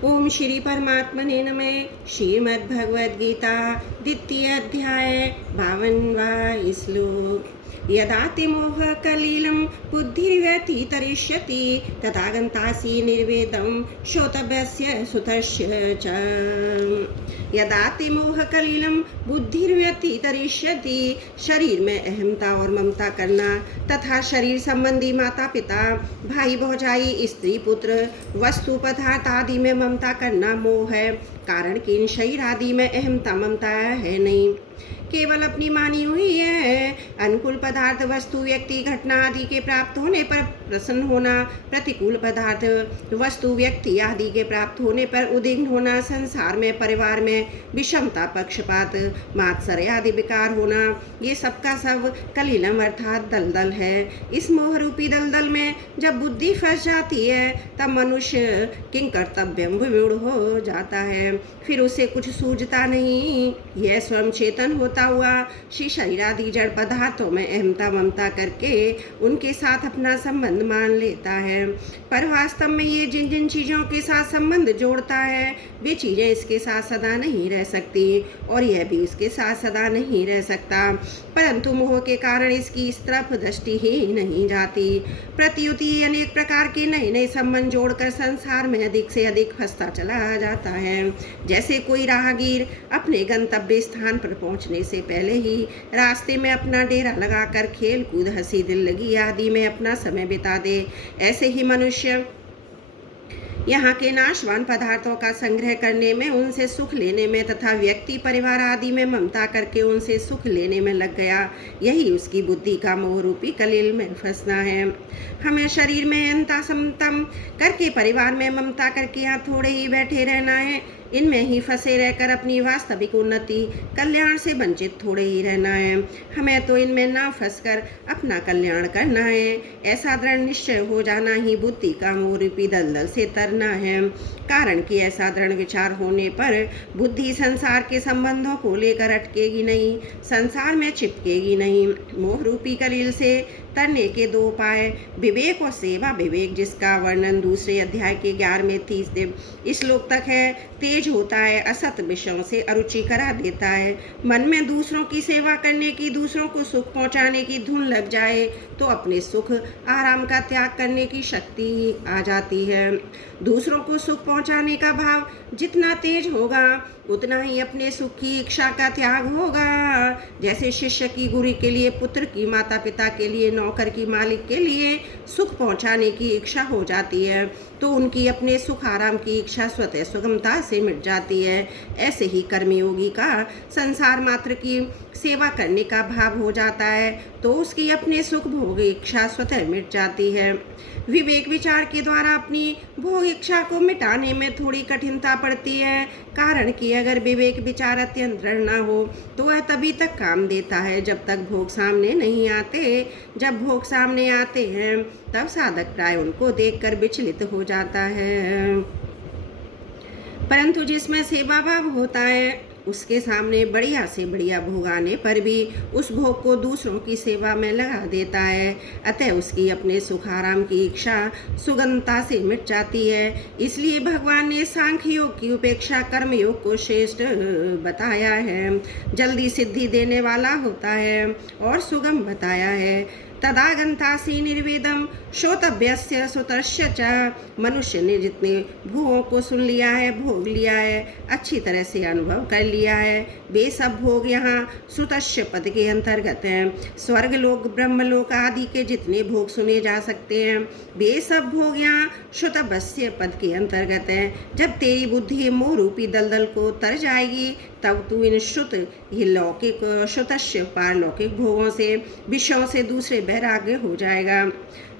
ओम श्री परमात्मने नमः। श्रीमद्भगवद गीता द्वितीय अध्याय 52वां श्लोक। यदातिमोह कलिलं बुद्धिर्व्यतितरिष्यति तथा गन्तासि निर्वेदं श्रोतव्यस्य सुतस्य च। यदातिमोह कलिलं बुद्धिर्व्यतितरिष्यति, शरीर में अहमता और ममता करना तथा शरीर संबंधी माता पिता भाई भौजाई स्त्री पुत्र वस्तु पदार्थ आदि में ममता करना मोह है। कारण कि इन शरीर आदि में अहमता ममता है नहीं, केवल अपनी मानी हुई है। अनुकूल पदार्थ वस्तु व्यक्ति घटना आदि के प्राप्त होने पर प्रसन्न होना, प्रतिकूल पदार्थ वस्तु व्यक्ति आदि के प्राप्त होने पर उद्विग्न होना, संसार में परिवार में विषमता पक्षपात मात्सर्य आदि विकार होना, ये सबका सब कलिलम अर्थात दलदल है। इस मोह रूपी दलदल में जब बुद्धि फंस जाती है तब मनुष्य किंग कर्तव्यम विमूढ़ हो जाता है, फिर उसे कुछ सूझता नहीं। यह स्वयं चेतन होता हुआ श्री शरीर आदि जड़ पदार्थों में अहमता ममता करके उनके साथ अपना संबंध मान लेता है। पर वास्तव में ये जिन जिन चीज़ों के साथ संबंध जोड़ता है वे चीज़ें इसके साथ सदा नहीं रह सकती और यह भी इसके साथ सदा नहीं रह सकता, परंतु मोह के कारण इसकी इस तरफ दृष्टि ही नहीं जाती। प्रत्युति अनेक प्रकार के नए नए संबंध जोड़कर संसार में अधिक से अधिक फंसता चला जाता है। जैसे कोई राहगीर अपने गंतव्य स्थान पर पहुंचने से पहले ही रास्ते में अपना डेरा लगाकर खेल कूद हंसी दिल्लगी आदि में अपना समय बिता दे, ऐसे ही मनुष्य यहाँ के नाशवान पदार्थों का संग्रह करने में, उनसे सुख लेने में तथा व्यक्ति परिवार आदि में ममता करके उनसे सुख लेने में लग गया। यही उसकी बुद्धि का मोह रूपी कलिल में फंसना है। हमें शरीर में अंता समतम करके परिवार में ममता करके यहाँ थोड़े ही बैठे रहना है। इनमें ही फंसे रहकर अपनी वास्तविक उन्नति कल्याण से वंचित थोड़े ही रहना है। हमें तो इनमें ना फंसकर अपना कल्याण करना है। ऐसा दृढ़ निश्चय हो जाना ही बुद्धि का मोह रूपी दलदल से तरना है। कारण कि ऐसा दृढ़ विचार होने पर बुद्धि संसार के संबंधों को लेकर अटकेगी नहीं, संसार में चिपकेगी नहीं। मोह रूपी कलिल से तरने के दो उपाय, विवेक और सेवा विवेक, जिसका वर्णन दूसरे अध्याय के 11वें 30 श्लोक तक है। तेज होता है, असत विषयों से अरुचि करा देता है। मन में दूसरों की सेवा करने की, दूसरों को सुख पहुंचाने की धुन लग जाए तो अपने सुख आराम का त्याग करने की शक्ति आ जाती है। दूसरों को सुख पहुंचाने का भाव जितना तेज होगा उतना ही अपने सुख की इच्छा का त्याग होगा। जैसे शिष्य की गुरु के लिए, पुत्र की माता पिता के लिए, नौकर की मालिक के लिए सुख पहुंचाने की इच्छा हो जाती है तो उनकी अपने सुख आराम की इच्छा स्वतः सुगमता से मिट जाती है। ऐसे ही कर्मयोगी का संसार मात्र की सेवा करने का भाव हो जाता है तो उसकी अपने सुख भोग इच्छा स्वतः मिट जाती है। विवेक विचार के द्वारा अपनी भोग इच्छा को मिटाने में थोड़ी कठिनता पड़ती है, कारण कि अगर विवेक विचार अत्यंत दृढ़ न हो तो वह तभी तक काम देता है जब तक भोग सामने नहीं आते। जब भोग सामने आते हैं तब साधक प्राय उनको देखकर विचलित हो जाता है, परंतु जिसमें सेवा भाव होता है उसके सामने बढ़िया से बढ़िया भोग आने पर भी उस भोग को दूसरों की सेवा में लगा देता है। अतः उसकी अपने सुख आराम की इच्छा सुगमता से मिट जाती है। इसलिए भगवान ने सांख्य योग की उपेक्षा कर्म योग को श्रेष्ठ बताया है, जल्दी सिद्धि देने वाला होता है और सुगम बताया है। तदा गंतासि निर्वेदम श्रोतव्यस्य सुतस्य च। मनुष्य ने जितने भोगों को सुन लिया है, भोग लिया है, अच्छी तरह से अनुभव कर लिया है, वे सब भोग यहाँ सुतस्य पद के अंतर्गत हैं। स्वर्ग लोक ब्रह्मलोक आदि के जितने भोग सुने जा सकते हैं वे सब भोग यहाँ श्रुतभस्य पद के अंतर्गत हैं। जब तेरी बुद्धि मोह रूपी दलदल को तर जाएगी तब तू इन श्रुत ये लौकिक श्रुतस्य पारलौकिक भोगों से विषयों से दूसरे वैराग्य हो जाएगा।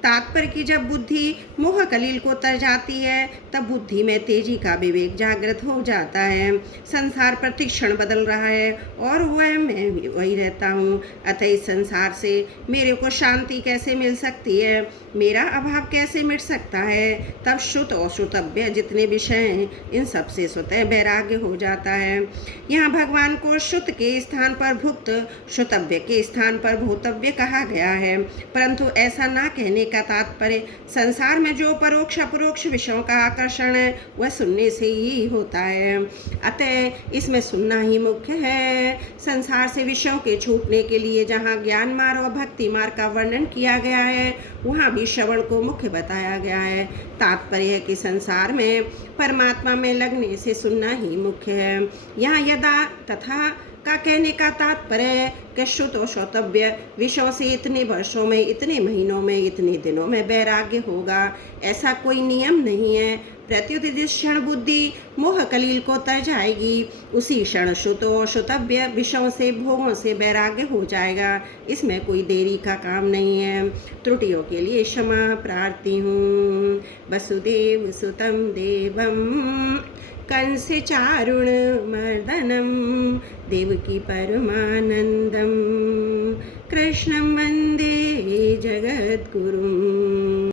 तात्पर्य कि जब बुद्धि मोह कलील को तर जाती है तब बुद्धि में तेजी का विवेक जागृत हो जाता है। संसार प्रतिक्षण बदल रहा है और वह मैं भी वही रहता हूँ। अतः इस संसार से मेरे को शांति कैसे मिल सकती है, मेरा अभाव कैसे मिट सकता है। तब श्रुत और श्रुतव्य जितने विषय हैं इन सब से स्वतः वैराग्य हो जाता है। यहाँ भगवान को श्रुत के स्थान पर भुक्त, श्रुतव्य के स्थान पर भोतव्य कहा गया है, परंतु ऐसा ना कहने का तात्पर्य संसार में जो परोक्ष अपरोक्ष विषयों का आकर्षण है वह सुनने से ही होता है, अतः इसमें सुनना ही मुख्य है। संसार से विषयों के छूटने के लिए जहाँ ज्ञान मार्ग और भक्ति मार्ग का वर्णन किया गया है वहाँ भी श्रवण को मुख्य बताया गया है। तात्पर्य है कि संसार में परमात्मा में लगने से सुनना ही मुख्य है। यहाँ यदा तथा का कहने का तात्पर्य है कि श्रुत और श्रोतव्य विषयों से इतने वर्षों में, इतने महीनों में, इतने दिनों में वैराग्य होगा, ऐसा कोई नियम नहीं है। प्रत्युत जिस क्षण बुद्धि मोह कलील को तर जाएगी उसी क्षण श्रुत और श्रोतव्य विषयों से, भोगों से वैराग्य हो जाएगा। इसमें कोई देरी का काम नहीं है। त्रुटियों के लिए क्षमा प्रार्थी हूँ। वसुदेव सुतम देवम कंस चारुण मर्दनम देवकी परमानंदम कृष्णं वंदे जगद्गुरुम्।